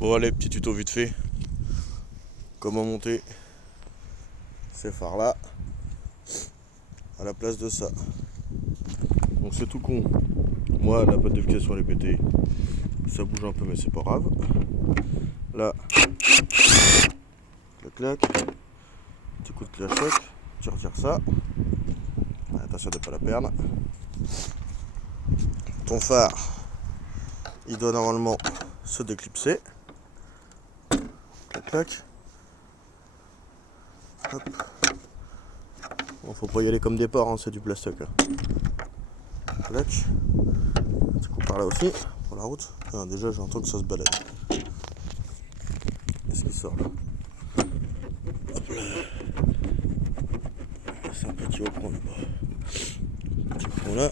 Bon allez, petit tuto vite fait. Comment monter ces phares là à la place de ça. Donc c'est tout con. Moi la boîte de vitesse elle est pétée. Ça bouge un peu mais c'est pas grave. Là, clac clac. Petit coup de clé à choc. Tu retires ça. Attention de ne pas la perdre. Ton phare, il doit normalement se déclipser. Clac clac. Hop. Bon, faut pas y aller comme des porcs, hein, c'est du plastique là. Clac. Petit coup par là aussi, pour la route. Ah, déjà j'entends que ça se balade. Qu'est-ce qui sort là? Hop là. C'est un petit haut point là-bas. Petit point là.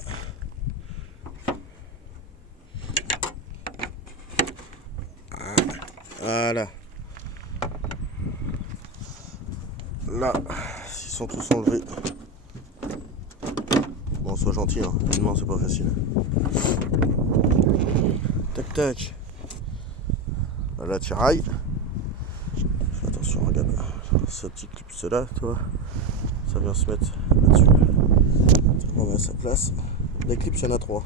Voilà. Là, ils sont tous enlevés. Bon, sois gentil, hein. Une main, c'est pas facile. Tac, tac. Là, tiraille. Fais attention, regarde. Ce petit clip, là, toi. Ça vient se mettre là-dessus. On va à sa place. Les clips, il y en a 3.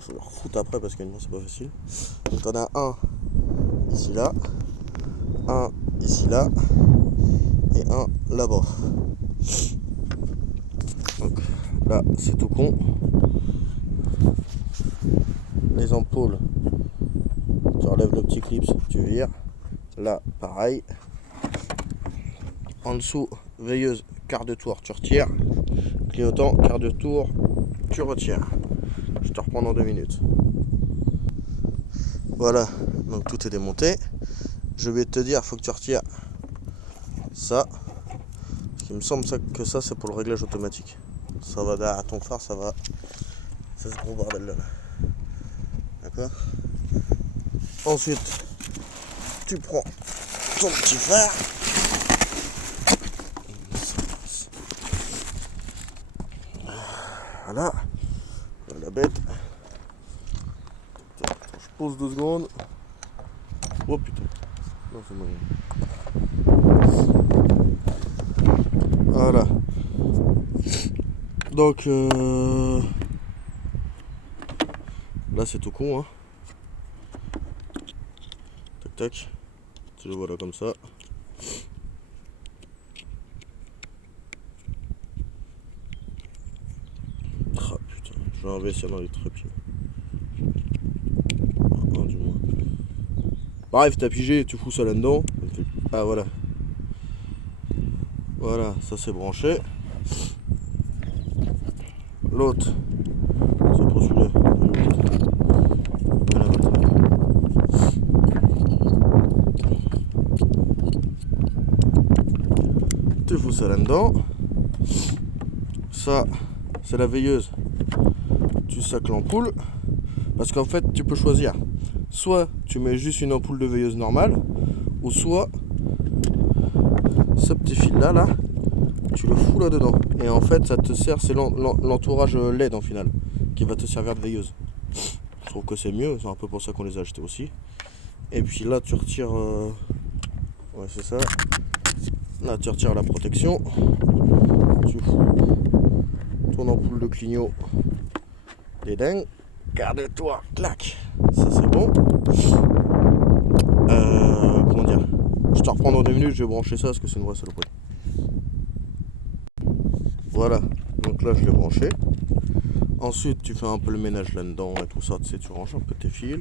Je vais le refoutre après parce qu'une main, c'est pas facile. Donc, t'en as un ici, là. Un ici, là. Et un là-bas. Donc là c'est tout con. Les ampoules, tu enlèves le petit clip, tu vires. Là pareil. En dessous, veilleuse, quart de tour, tu retires. Clignotant, quart de tour, tu retires. Je te reprends dans 2 minutes. Voilà, donc tout est démonté. Je vais te dire, faut que tu retires ça. Parce qu'il me semble que ça c'est pour le réglage automatique. Ça va derrière ton phare, ça va. C'est ce gros bordel là. D'accord. Ensuite, tu prends ton petit phare. Voilà. La bête. Attends, je pose 2 secondes. Oh putain. Non, c'est moyen. Voilà. Donc là c'est tout con, hein. Tac tac. Tu le vois là comme ça. Ah putain, je vais investir dans les trépieds. Un du moins. Bref, t'as pigé, tu fous ça là-dedans. Ah voilà. Voilà, ça c'est branché. L'autre, c'est pour celui-là. Tu fous ça là-dedans. Ça, c'est la veilleuse. Tu sacs l'ampoule. Parce qu'en fait, tu peux choisir. Soit tu mets juste une ampoule de veilleuse normale, ou soit ce petit fil là, tu le fous là-dedans. Et en fait, ça te sert, c'est l'entourage LED en final, qui va te servir de veilleuse. Je trouve que c'est mieux, c'est un peu pour ça qu'on les a achetés aussi. Et puis là, tu retires... ouais, c'est ça. Là, tu retires la protection. Tu fous ton ampoule de clignot. Des dingues. Garde-toi, clac. Ça, c'est bon. Comment dire? Je te reprends dans 2 minutes, je vais brancher ça parce que c'est une vraie saloperie. Voilà, donc là je l'ai branché. Ensuite tu fais un peu le ménage là-dedans et tout ça, tu sais, tu ranges un peu tes fils.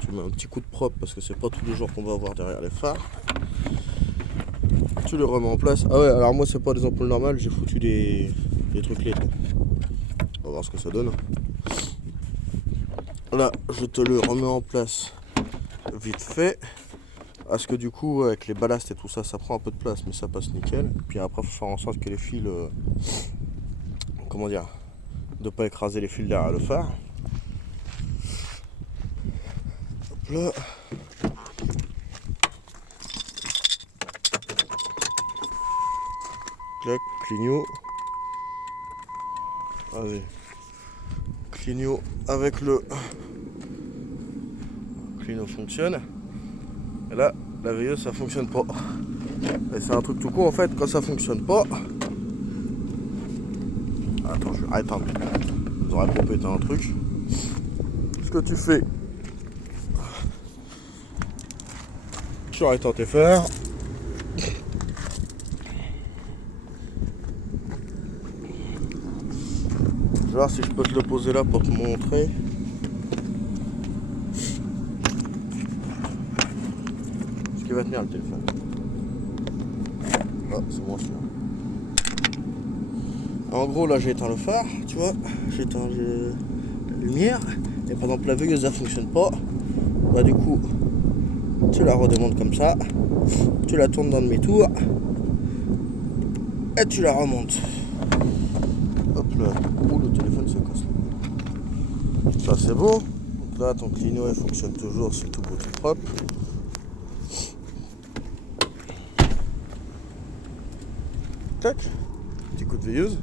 Tu mets un petit coup de propre parce que c'est pas tous les jours qu'on va avoir derrière les phares. Tu le remets en place. Ah ouais, alors moi c'est pas des ampoules normales, j'ai foutu des trucs LED. On va voir ce que ça donne. Là je te le remets en place vite fait. Parce que du coup avec les ballasts et tout ça, ça prend un peu de place mais ça passe nickel. Puis après faut faire en sorte que les fils... comment dire, de pas écraser les fils derrière le phare. Hop là. Clac, clignot. Allez. Clignot avec le clino fonctionne. Et là, la veilleuse ça fonctionne pas. Et c'est un truc tout con en fait, quand ça fonctionne pas. Attends, je vais arrêter un peu. Vous aurez pour péter un truc. Ce que tu fais, tu arrêtes tes fers. Je vais voir si je peux te le poser là pour te montrer. Ce qui va tenir le téléphone. Ah, c'est bon celui-là. En gros là j'ai éteint le phare, tu vois, j'ai éteint la lumière, et pendant que la veilleuse elle fonctionne pas, bah du coup tu la redémontes comme ça, tu la tournes dans demi-tour, et tu la remontes. Hop là, oh le téléphone se casse là. Ça c'est bon, donc là ton clino il fonctionne toujours, c'est tout beau tout propre. Tac, petit coup de veilleuse.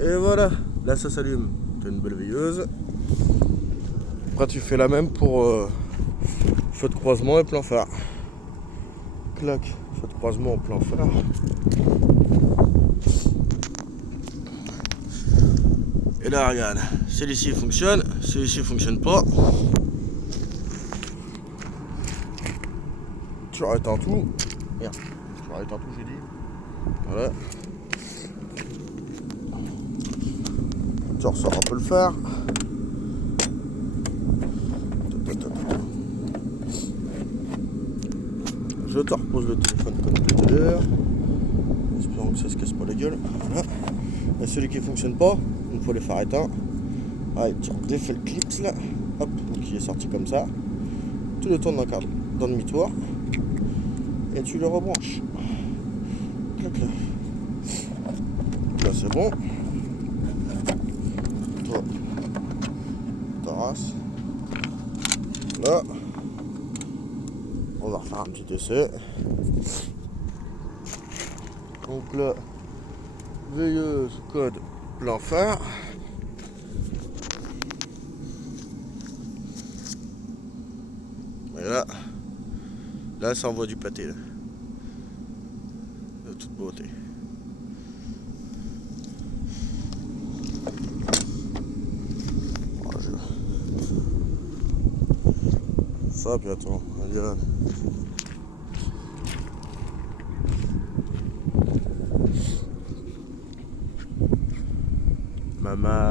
Et voilà, là ça s'allume, t'as une belle veilleuse. Après tu fais la même pour feu de croisement et plein phare. Clac, feu de croisement en plein phare. Et là regarde, celui-ci fonctionne, celui-ci fonctionne pas. Tu arrêtes un tout. Merde, tu arrêtes un tout j'ai dit. Voilà. Tu ressors un peu le phare. Je te repose le téléphone comme tout à l'heure. Espérons que ça se casse pas la gueule. Voilà. Et celui qui fonctionne pas, une fois les phares éteints, allez, tu défais le clips là. Hop, donc il est sorti comme ça. Tu le tournes dans le demi-tour. Et tu le rebranches. Clac là. Là c'est bon. Toi, ta race. Là, on va refaire un petit essai. Donc là, veilleuse, code, plein phare. Et là ça envoie du pâté là. De toute beauté. Ça bientôt, regarde. Maman.